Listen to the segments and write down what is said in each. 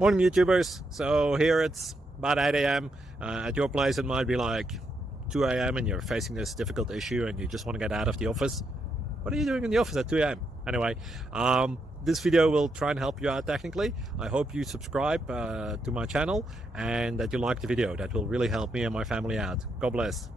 Morning YouTubers. So here it's about 8 a.m. At your place it might be like 2 a.m. and you're facing this difficult issue and you just want to get out of the office. What are you doing in the office at 2 a.m.? Anyway, this video will try and help you out technically. I hope you subscribe to my channel and that you like the video. That will really help me and my family out. God bless.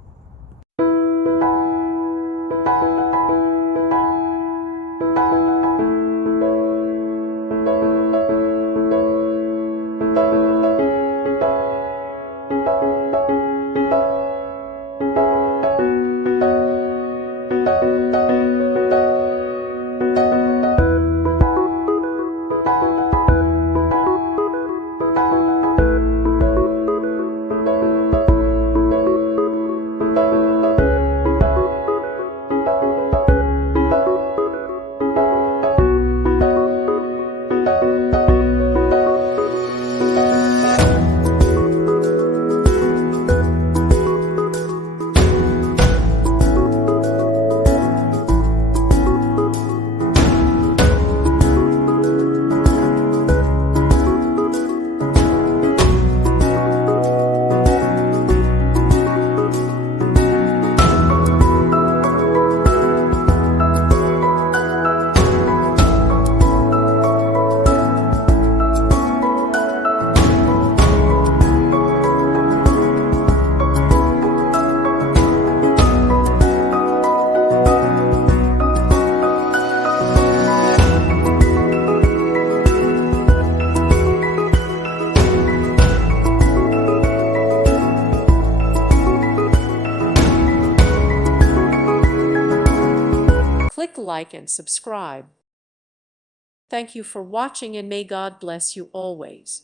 Click like and subscribe. Thank you for watching and may God bless you always.